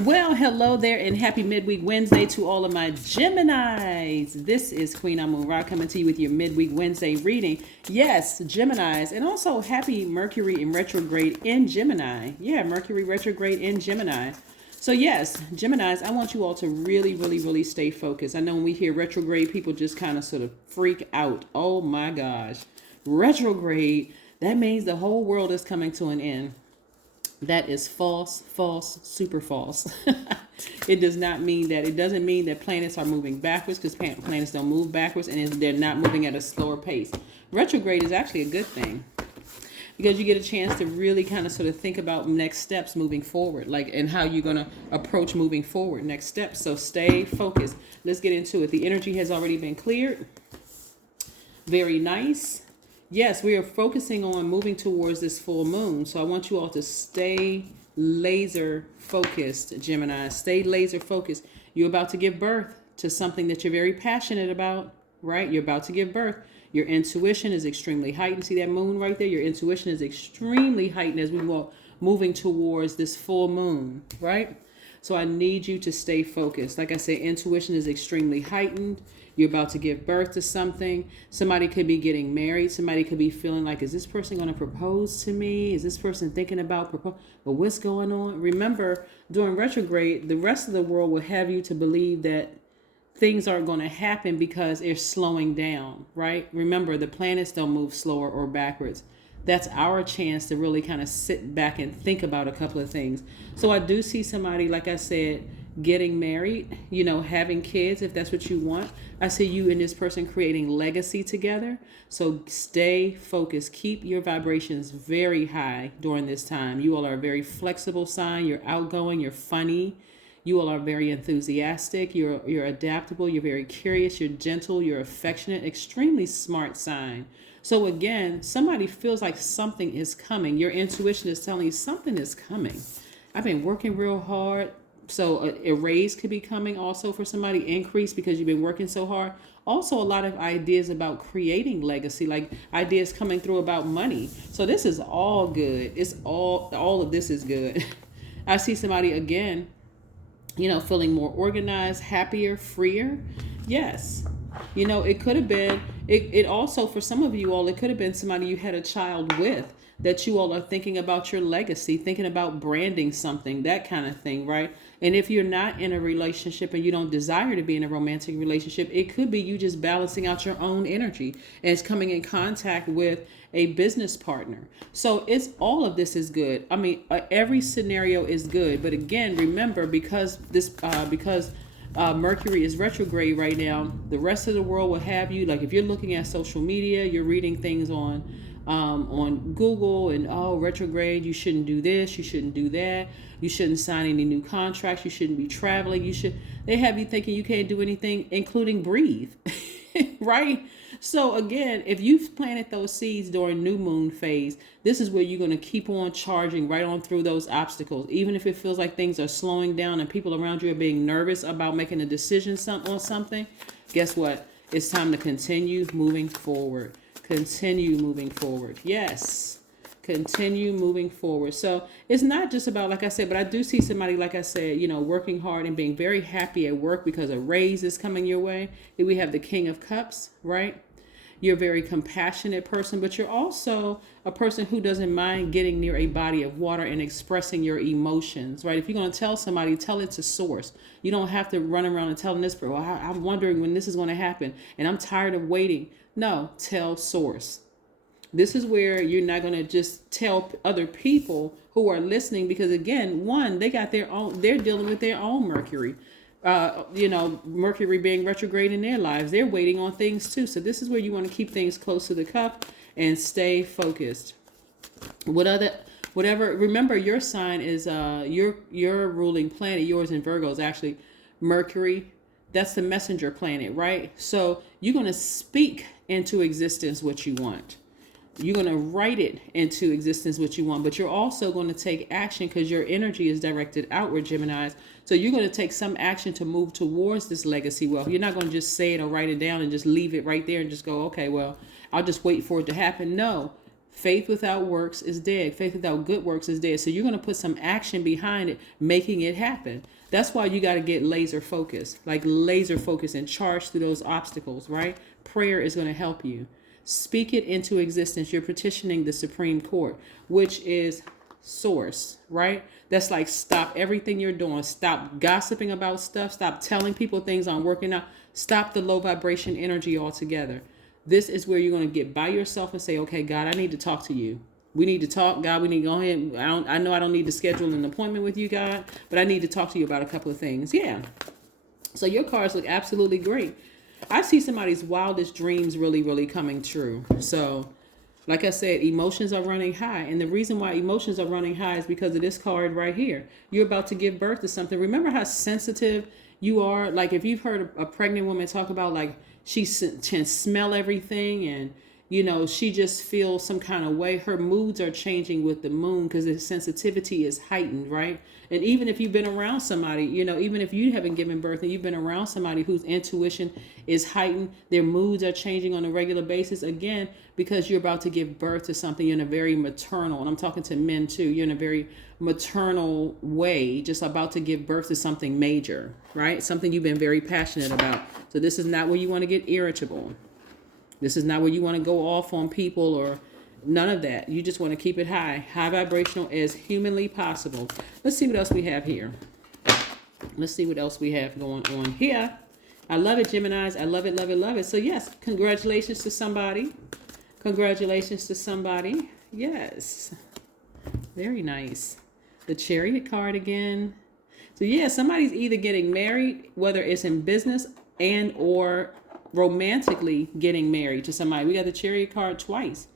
Well, hello there and happy midweek Wednesday to all of my Geminis. This is Queen Amun Ra coming to you with your midweek Wednesday reading. Yes, Geminis. And also happy Mercury in retrograde in Gemini. Yeah, Mercury retrograde in Gemini. So yes, Geminis, I want you all to really stay focused. I know when we hear retrograde, people just kind of sort of freak out. Oh my gosh. Retrograde, that means the whole world is coming to an end. That is false, super false. It does not mean that. It doesn't mean that planets are moving backwards, because planets don't move backwards, and they're not moving at a slower pace. Retrograde is actually a good thing, because you get a chance to really kind of sort of think about next steps moving forward, like, and how you're going to approach moving forward, next steps. So stay focused. Let's get into it. The energy has already been cleared. Very nice. Yes, we are focusing on moving towards this full moon. So I want you all to stay laser focused, Gemini. Stay laser focused. You're about to give birth to something that you're very passionate about, right? You're about to give birth. Your intuition is extremely heightened. See that moon right there? Your intuition is extremely heightened as we walk moving towards this full moon, right? So I need you to stay focused. Like I said, intuition is extremely heightened. You're about to give birth to something. Somebody could be getting married. Somebody could be feeling like, is this person going to propose to me? Is this person thinking about propose? But what's going on? Remember, during retrograde, the rest of the world will have you to believe that things aren't going to happen because they're slowing down, right? Remember, the planets don't move slower or backwards. That's our chance to really kind of sit back and think about a couple of things. So I do see somebody, like I said, getting married, having kids, if that's what you want. I see you and this person creating legacy together. So stay focused. Keep your vibrations very high during this time. You all are a very flexible sign. You're outgoing. You're funny. You all are very enthusiastic. You're adaptable. You're very curious. You're gentle. You're affectionate. Extremely smart sign. So again, somebody feels like something is coming. Your intuition is telling you something is coming. I've been working real hard. So a raise could be coming also for somebody, increase because you've been working so hard. Also, a lot of ideas about creating legacy, like ideas coming through about money. So this is all good. It's all of this is good. I see somebody again, feeling more organized, happier, freer. Yes. It could have been, it also, for some of you all, it could have been somebody you had a child with, that you all are thinking about your legacy, thinking about branding something, that kind of thing, right? And if you're not in a relationship and you don't desire to be in a romantic relationship, it could be you just balancing out your own energy and it's coming in contact with a business partner. So it's all of this is good. I mean, every scenario is good. But again, remember, because Mercury is retrograde right now, the rest of the world will have you, like if you're looking at social media, you're reading things on Google and retrograde, you shouldn't do this, you shouldn't do that, you shouldn't sign any new contracts, you shouldn't be traveling, they have you thinking you can't do anything, including breathe. Right? So again, if you've planted those seeds during new moon phase, this is where you're going to keep on charging right on through those obstacles. Even if it feels like things are slowing down and people around you are being nervous about making a decision on something, guess what? It's time to continue moving forward. Continue moving forward. Yes. Continue moving forward. So it's not just about, like I said, but I do see somebody, like I said, working hard and being very happy at work because a raise is coming your way. Here we have the King of Cups, right? You're a very compassionate person, but you're also a person who doesn't mind getting near a body of water and expressing your emotions, right? If you're going to tell somebody, tell it to source. You don't have to run around and tell them this, well, I'm wondering when this is going to happen and I'm tired of waiting. No, tell source. This is where you're not going to just tell other people who are listening, because again, they got their own, they're dealing with their own Mercury. Mercury being retrograde in their lives, they're waiting on things too. So this is where you want to keep things close to the cuff and stay focused. Whatever, remember your sign is your ruling planet, yours in Virgo is actually Mercury. That's the messenger planet, right? So you're going to speak into existence what you want. You're going to write it into existence what you want, but you're also going to take action because your energy is directed outward, Geminis. So you're going to take some action to move towards this legacy wealth. You're not going to just say it or write it down and just leave it right there and just go, okay, well, I'll just wait for it to happen. No, Faith without works is dead. Faith without good works is dead. So you're going to put some action behind it, making it happen. That's why you got to get laser focused, like laser focused, and charge through those obstacles, right? Prayer is going to help you. Speak it into existence. You're petitioning the Supreme Court, which is source, right? That's like, stop everything you're doing. Stop gossiping about stuff. Stop telling people things aren't working out. Stop the low vibration energy altogether. This is where you're going to get by yourself and say, okay, God, I need to talk to you. We need to talk. God, we need to go ahead. I know I don't need to schedule an appointment with you, God, but I need to talk to you about a couple of things. Yeah. So your cards look absolutely great. I see somebody's wildest dreams really, really coming true. So like I said, emotions are running high. And the reason why emotions are running high is because of this card right here. You're about to give birth to something. Remember how sensitive you are? Like if you've heard a pregnant woman talk about, like, she can smell everything, and she just feels some kind of way. Her moods are changing with the moon because the sensitivity is heightened, right? And even if you've been around somebody, even if you haven't given birth and you've been around somebody whose intuition is heightened, their moods are changing on a regular basis, again, because you're about to give birth to something. You're in a very maternal, and I'm talking to men too, you're in a very maternal way, just about to give birth to something major, right? Something you've been very passionate about. So this is not where you want to get irritable. This is not where you want to go off on people or none of that. You just want to keep it high vibrational as humanly possible. Let's see what else we have here. Let's see what else we have going on here. I love it, Geminis. I love it, love it, love it. So yes, congratulations to somebody. Congratulations to somebody. Yes. Very nice. The Chariot card again. So yeah, somebody's either getting married, whether it's in business and or romantically getting married to somebody. We got the Chariot card twice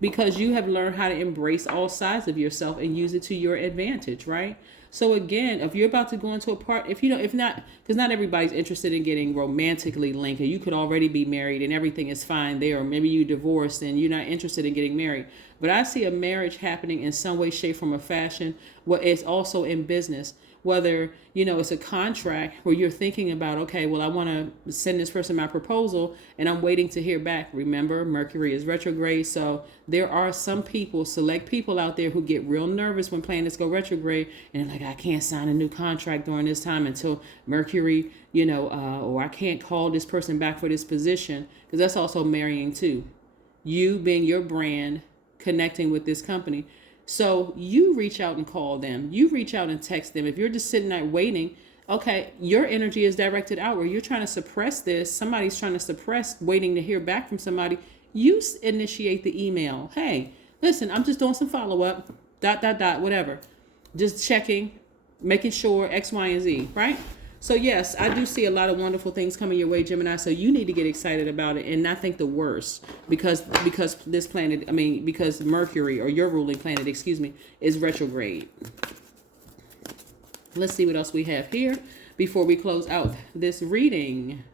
because you have learned how to embrace all sides of yourself and use it to your advantage, right? So again, if you're about to go into a part, if not, because not everybody's interested in getting romantically linked, or you could already be married and everything is fine there, or maybe you divorced and you're not interested in getting married. But I see a marriage happening in some way, shape, form, or fashion. It's also in business. Whether, it's a contract where you're thinking about, okay, well, I want to send this person my proposal and I'm waiting to hear back. Remember, Mercury is retrograde. So there are some people, select people out there who get real nervous when planets go retrograde and like, I can't sign a new contract during this time until Mercury, or I can't call this person back for this position, because that's also marrying too. You being your brand, connecting with this company. So you reach out and call them. You reach out and text them. If you're just sitting there waiting, okay, your energy is directed outward. You're trying to suppress this. Somebody's trying to suppress waiting to hear back from somebody. You initiate the email. Hey, listen, I'm just doing some follow-up, ... whatever. Just checking, making sure X, Y, and Z, right? So yes, I do see a lot of wonderful things coming your way, Gemini. So you need to get excited about it and not think the worst, because this planet, because Mercury, or your ruling planet, is retrograde. Let's see what else we have here before we close out this reading.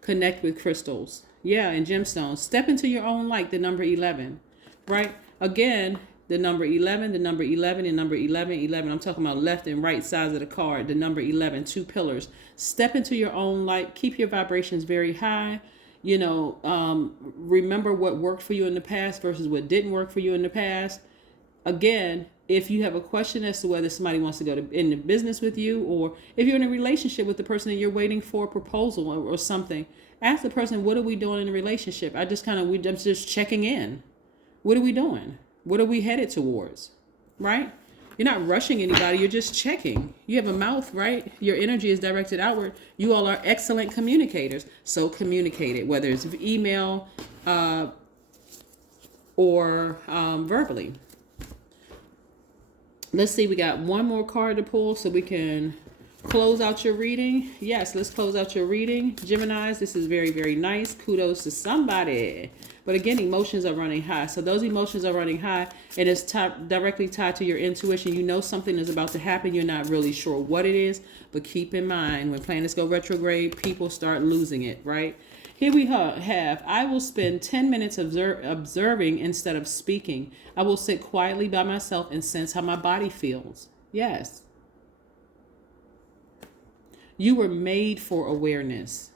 Connect with crystals. Yeah, and gemstones. Step into your own light, the number 11, right? Again, the number 11, the number 11, and number 11, 11. I'm talking about left and right sides of the card. The number 11, two pillars. Step into your own light. Keep your vibrations very high. Remember what worked for you in the past versus what didn't work for you in the past. Again, if you have a question as to whether somebody wants to go into business with you, or if you're in a relationship with the person and you're waiting for a proposal or something, ask the person, what are we doing in the relationship? I'm just checking in. What are we doing? What are we headed towards, right? You're not rushing anybody. You're just checking. You have a mouth, right? Your energy is directed outward. You all are excellent communicators. So communicate it, whether it's email or verbally. Let's see. We got one more card to pull so we can close out your reading. Yes, let's close out your reading. Geminis, this is very, very nice. Kudos to somebody. But again, emotions are running high. So those emotions are running high, and it's directly tied to your intuition. You know something is about to happen. You're not really sure what it is, but keep in mind, when planets go retrograde, people start losing it, right? Here we have, I will spend 10 minutes observing instead of speaking. I will sit quietly by myself and sense how my body feels. Yes. You were made for awareness.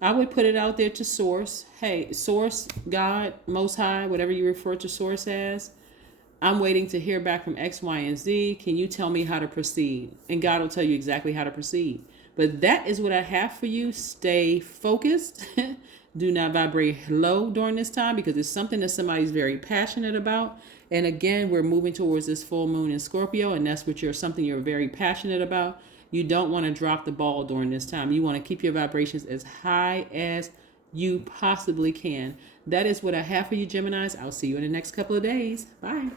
I would put it out there to source. Hey, source, God, Most High, whatever you refer to source as. I'm waiting to hear back from X, Y, and Z. Can you tell me how to proceed? And God will tell you exactly how to proceed. But that is what I have for you. Stay focused. Do not vibrate low during this time because it's something that somebody's very passionate about. And again, we're moving towards this full moon in Scorpio, and that's what something you're very passionate about. You don't want to drop the ball during this time. You want to keep your vibrations as high as you possibly can. That is what I have for you, Geminis. I'll see you in the next couple of days. Bye.